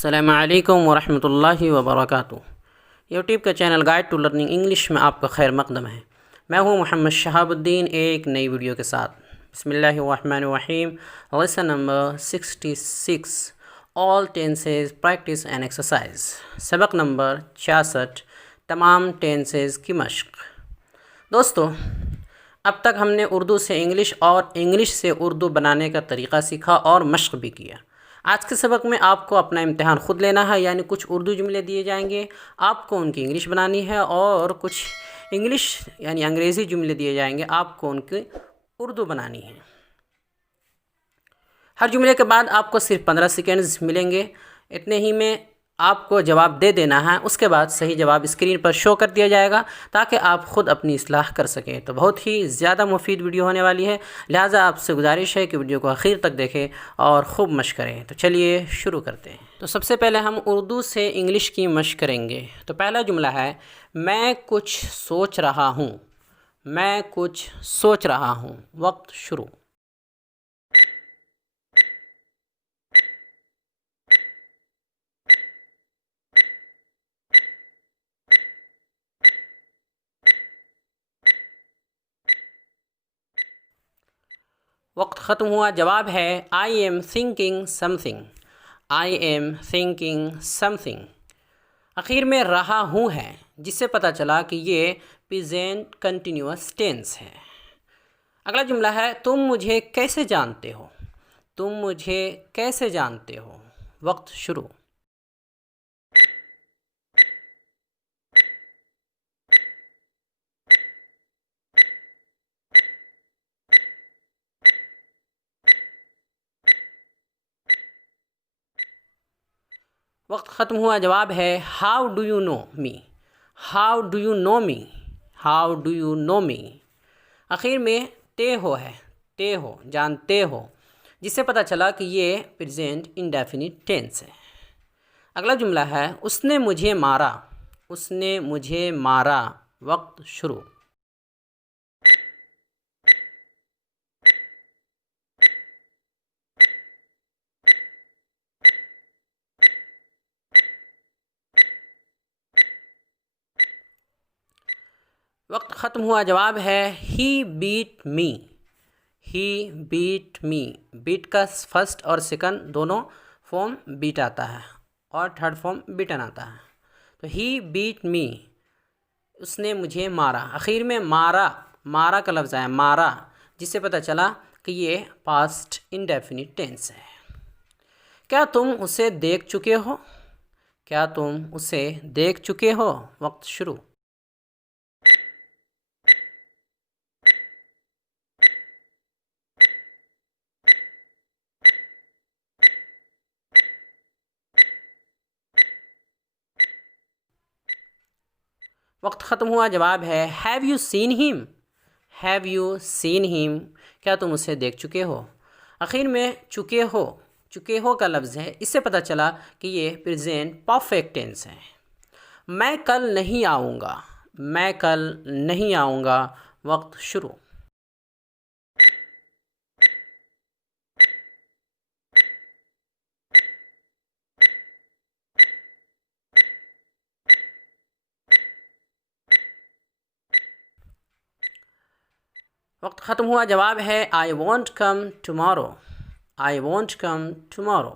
अस्सलामु अलैकुम वरहमतुल्लाहि वबरकातुहू। यूट्यूब का channel guide to learning English में आपका खैर मकदम है। मैं हूं मोहम्मद शहाबुद्दीन एक नई वीडियो के साथ। बिस्मिल्लाहिर्रहमानिर्रहीम। Lesson number 66 all tenses practice and exercise. सबक नंबर 66 तमाम टेंसेस की मशक। दोस्तों, अब तक हमने उर्दू से इंग्लिश और इंग्लिश से उर्दू बनाने का तरीक़ा सीखा और मशक भी किया। आज के सबक में आपको अपना इम्तिहान ख़ुद लेना है, यानी कुछ उर्दू जुमले दिए जाएंगे, आपको उनकी इंग्लिश बनानी है, और कुछ इंग्लिश यानी अंग्रेज़ी जुमले दिए जाएंगे, आपको उनकी उर्दू बनानी है। हर जुमले के बाद आपको सिर्फ 15 सेकेंड्स मिलेंगे। इतने ही में आपको जवाब दे देना है। उसके बाद सही जवाब स्क्रीन पर शो कर दिया जाएगा ताकि आप ख़ुद अपनी इस्लाह कर सकें। तो बहुत ही ज़्यादा मुफीद वीडियो होने वाली है, लिहाजा आपसे गुजारिश है कि वीडियो को आखिर तक देखें और ख़ूब मशक करें। तो चलिए शुरू करते हैं। तो सबसे पहले हम उर्दू से इंग्लिश की मशक करेंगे। तो पहला जुमला है, मैं कुछ सोच रहा हूँ। मैं कुछ सोच रहा हूँ। वक्त शुरू। वक्त ख़त्म हुआ। जवाब है I am thinking something. I am thinking something. आखिर में रहा हूँ है, जिससे पता चला कि ये प्रेजेंट कंटिन्यूअस टेंस है। अगला जुमला है, तुम मुझे कैसे जानते हो। तुम मुझे कैसे जानते हो। वक्त शुरू। वक्त ख़त्म हुआ। जवाब है how do you know me. How do you know me. How do you know me. आखिर में ते हो है, ते हो, जानते हो, जिससे पता चला कि ये प्रेजेंट इंडेफिनिट टेंस है। अगला जुमला है, उसने मुझे मारा। उसने मुझे मारा। वक्त शुरू। वक्त ख़त्म हुआ। जवाब है ही बीट मी। ही बीट मी। बीट का फर्स्ट और सेकंड दोनों फॉर्म बीट आता है और थर्ड फॉर्म बीटन आता है। तो ही बीट मी, उसने मुझे मारा। आखिर में मारा, मारा का लफ्ज़ आया, मारा, जिससे पता चला कि ये पास्ट इंडेफिनिट टेंस है। क्या तुम उसे देख चुके हो। क्या तुम उसे देख चुके हो। वक्त शुरू। वक्त ख़त्म हुआ। जवाब है have you seen him. Have you seen him. क्या तुम उसे देख चुके हो। आखिर में चुके हो का लफ्ज़ है, इससे पता चला कि ये प्रेजेंट परफेक्ट टेंस है। मैं कल नहीं आऊँगा। मैं कल नहीं आऊँगा। वक्त शुरू। वक्त ख़त्म हुआ। जवाब है I want come tomorrow. I want come tomorrow.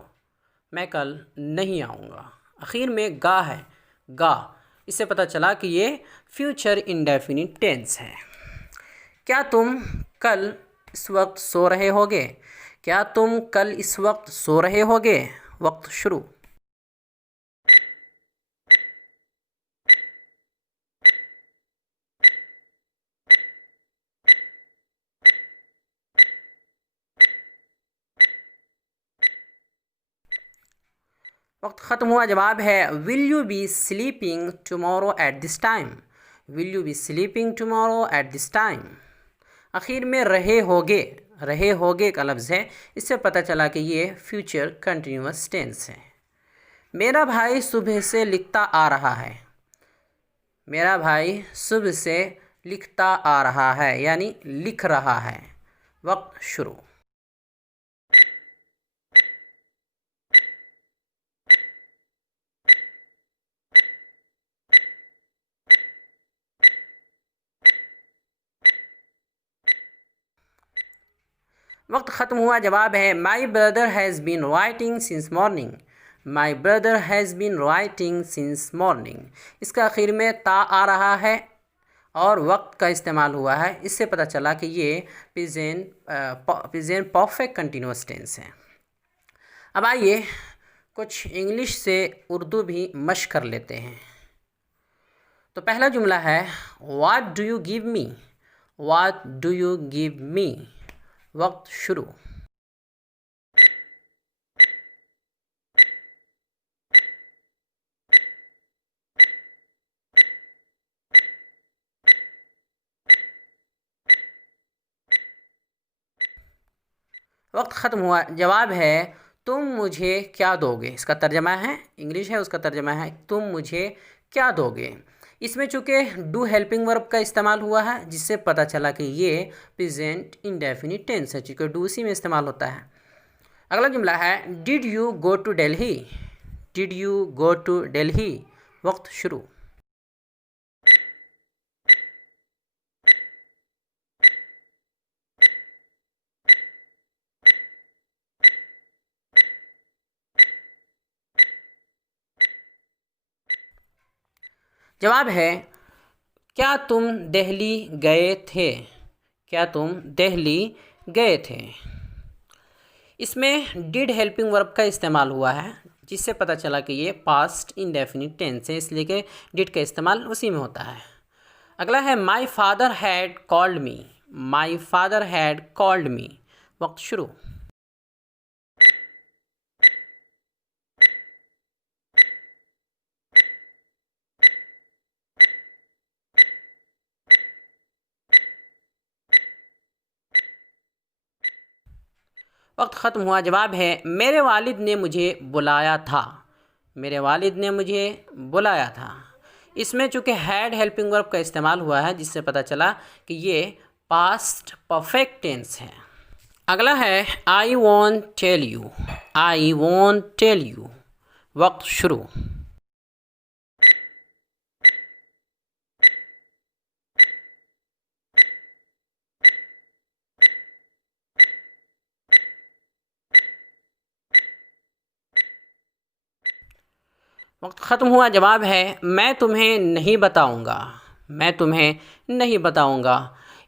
मैं कल नहीं आऊँगा। आखिर में गा है, गा, इससे पता चला कि ये फ्यूचर इंडेफिनिट टेंस है। क्या तुम कल इस वक्त सो रहे होगे। क्या तुम कल इस वक्त सो रहे होगे। वक्त शुरू। वक्त ख़त्म हुआ। जवाब है will you B sleeping tomorrow at this time. Will you B sleeping tomorrow at this time. आखिर में रहे होगे का लफ्ज़ है, इससे पता चला कि ये फ्यूचर कंटिन्यूअस टेंस है। मेरा भाई सुबह से लिखता आ रहा है। मेरा भाई सुबह से लिखता आ रहा है, यानी लिख रहा है। वक्त शुरू। वक्त ख़त्म हुआ, जवाब है my brother has been writing since morning. My brother has been writing since morning. इसका आखिर में ता आ रहा है और वक्त का इस्तेमाल हुआ है। इससे पता चला कि ये प्रेजेंट परफेक्ट कंटिन्यूअस टेंस है। अब आइए कुछ इंग्लिश से उर्दू भी मश्क कर लेते हैं। तो पहला जुमला है what do you give me. What do you give me. वक्त शुरू। वक्त ख़त्म हुआ, जवाब है तुम मुझे क्या दोगे। इसका तर्जमा है, इंग्लिश है, उसका तर्जमा है तुम मुझे क्या दोगे। इसमें चूँकि डू हेल्पिंग वर्ब का इस्तेमाल हुआ है, जिससे पता चला कि ये प्रेजेंट इंडेफिनिट टेंस है, चूँकि डू उसी में इस्तेमाल होता है। अगला जुमला है did you go to Delhi. Did you go to Delhi. वक्त शुरू। जवाब है क्या तुम दिल्ली गए थे। क्या तुम दिल्ली गए थे। इसमें डिड हेल्पिंग वर्ब का इस्तेमाल हुआ है, जिससे पता चला कि ये पास्ट इंडेफिनिट टेंस है, इसलिए कि डिड का इस्तेमाल उसी में होता है। अगला है my father had called me. My father had called me. वक्त शुरू। वक्त ख़त्म हुआ, जवाब है मेरे वालिद ने मुझे बुलाया था। मेरे वालिद ने मुझे बुलाया था। इसमें चूँकि हैड हेल्पिंग वर्ब का इस्तेमाल हुआ है, जिससे पता चला कि ये पास्ट परफेक्ट टेंस है। अगला है I want tell you. I want tell you. वक्त शुरू। वक्त ख़त्म हुआ, जवाब है मैं तुम्हें नहीं बताऊंगा। मैं तुम्हें नहीं बताऊंगा।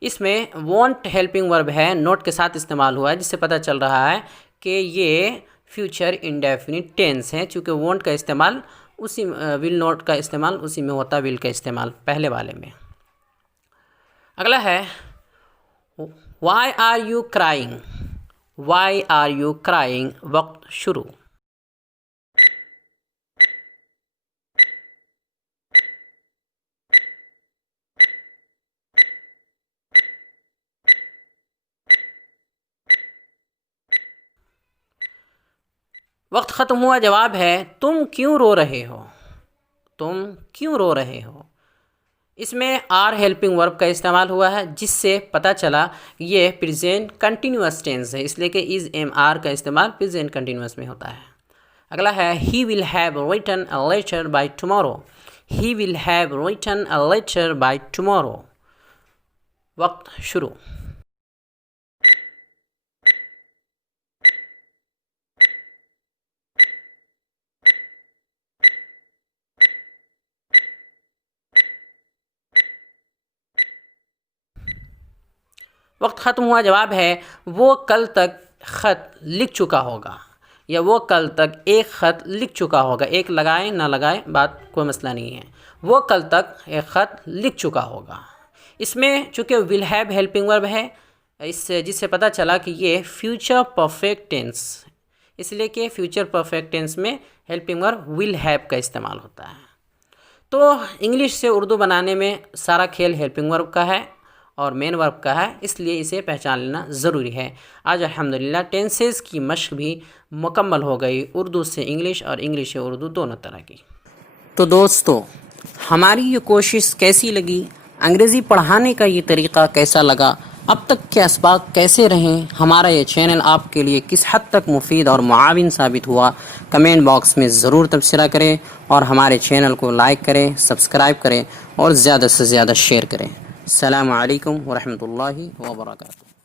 इसमें वॉन्ट हेल्पिंग वर्ब है, नोट के साथ इस्तेमाल हुआ है, जिससे पता चल रहा है कि ये फ्यूचर इंडेफिनिट टेंस है, चूँकि वॉन्ट का इस्तेमाल उसी विल नोट का इस्तेमाल उसी में होता है, विल का इस्तेमाल पहले वाले में। अगला है why are you crying. Why are you crying. वक्त शुरू। वक्त ख़त्म हुआ, जवाब है तुम क्यों रो रहे हो। तुम क्यों रो रहे हो। इसमें आर हेल्पिंग वर्ब का इस्तेमाल हुआ है, जिससे पता चला ये प्रेजेंट कंटिन्यूअस टेंस है, इसलिए कि इज़ एम आर का इस्तेमाल प्रेजेंट कंटिन्यूअस में होता है। अगला है he will have written a letter by tomorrow. He will have written a letter by tomorrow. वक्त शुरू। वक्त ख़त्म हुआ, जवाब है वो कल तक ख़त लिख चुका होगा, या वो कल तक एक ख़त लिख चुका होगा। एक लगाए ना लगाए बात कोई मसला नहीं है, वो कल तक एक ख़त लिख चुका होगा। इसमें चूँकि विल हैव हेल्पिंग वर्ब है, इससे जिससे पता चला कि ये फ्यूचर परफेक्ट टेंस, इसलिए कि फ्यूचर परफेक्ट टेंस में हेल्पिंग वर्ब विल हैव का इस्तेमाल होता है। तो इंग्लिश से उर्दू बनाने में सारा खेल हेल्पिंग वर्ब का है और मेन वर्ब का है, इसलिए इसे पहचान लेना ज़रूरी है। आज अल्हम्दुलिल्लाह टेंसेस की मशक भी मुकम्मल हो गई, उर्दू से इंग्लिश और इंग्लिश से उर्दू दोनों तरह की। तो दोस्तों, हमारी ये कोशिश कैसी लगी, अंग्रेज़ी पढ़ाने का ये तरीक़ा कैसा लगा, अब तक के असबाब कैसे रहें, हमारा ये चैनल आपके लिए किस हद तक मुफीद और मुआविन साबित हुआ, कमेंट बॉक्स में ज़रूर तबसरा करें और हमारे चैनल को लाइक करें, सब्सक्राइब करें और ज़्यादा से ज़्यादा शेयर करें। अस्सलामु अलैकुम व रहमतुल्लाहि व बरकातुहू।